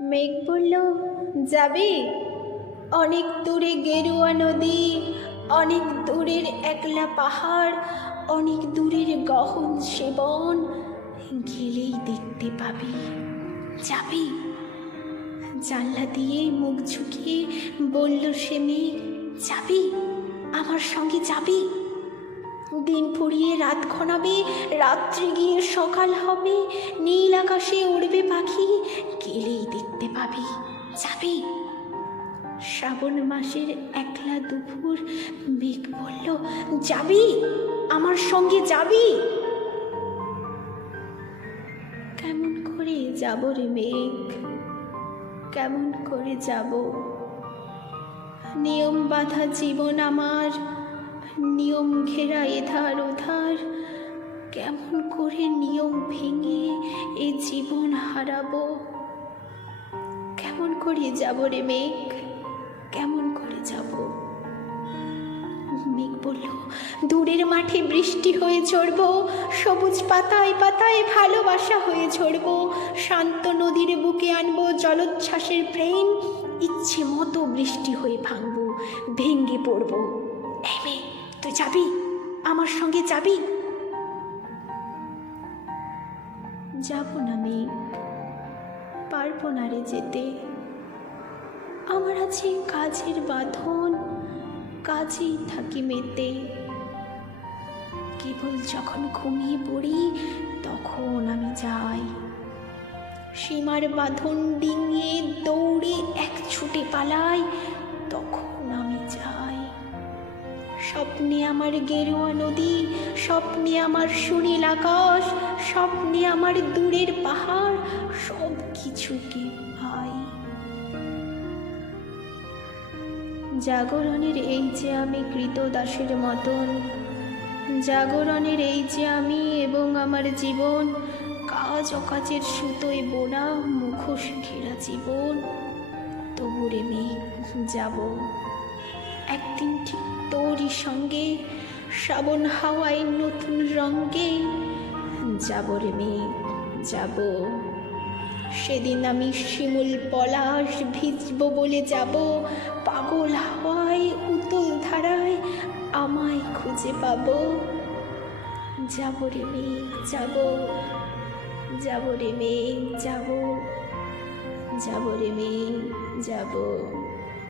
মেঘ বলল, যাবে? অনেক দূরে গেরুয়া নদী, অনেক দূরের একলা পাহাড়, অনেক দূরের গহন সেবন, গেলেই দেখতে পাবি। যাবি? জানলা দিয়ে মুখ ঝুঁকিয়ে বলল সে মেয়ে, যাবি? আমার সঙ্গে যাবি? দিন ফুরিয়ে রাত ঘনাবে, রাত্রি গিয়ে সকাল হবে। নীল আকাশে উড়বে পাখি, গেলেই দেখতে পাবি, যাবি। শ্রাবণ মাসের একলা দুপুর, মেঘ বলল, যাবি? আমার সঙ্গে যাবি? কেমন করে যাব রে মেঘ? কেমন করে যাব? নিয়ম বাধা জীবন আমার নিয়ম ঘেরা এধার ওধার কেমন করে নিয়ম ভেঙে এ জীবন হারাবো? কেমন করে যাব রে মেঘ? কেমন করে যাব? মেঘ বলল, দূরের মাঠে বৃষ্টি হয়ে ঝরব, সবুজ পাতায় পাতায় ভালোবাসা হয়ে ঝরব, শান্ত নদীর বুকে আনব জলোচ্ছ্বাসের প্রেম, ইচ্ছে মতো বৃষ্টি হয়ে ভাঙবো ভেঙ্গে পড়ব। এই মেয়ে তুই যাবি? আমার সঙ্গে যাবি? যাব না মেঘ পারব না রে যেতে। আমার আছে কাজের বাঁধন, কাজেই থাকি মেতে। কেবল যখন ঘুমিয়ে পড়ি, তখন আমি যাই। সীমার বাঁধন ডিঙিয়ে দৌড়ে এক ছুটে পালাই, তখন স্বপ্নে আমার গেরুয়া নদী, স্বপ্নে আমার সুনীল আকাশ, স্বপ্নে আমার দূরের পাহাড় সব কিছুকে ভাই। জাগরণের এই যে আমি কৃতদাসের মতন, জাগরণের এই যে আমি এবং আমার জীবন, কাজ অকাজের সুতোয় বোনা মুখোশ ঘেরা জীবন, তবু রে মেঘ যাব। একদিন ঠিক তোরই সঙ্গে, শ্রাবণ হাওয়ায় নতুন রঙ্গে যাব রে মেঘ যাব। সেদিন আমি শিমুল পলাশ ভিজব বলে যাব, পাগল হাওয়ায় উতল ধারায় আমায় খুঁজে পাব। যাব রে মেঘ যাব। যাব রে মেঘ যাব। যাব রে মেঘ যাব।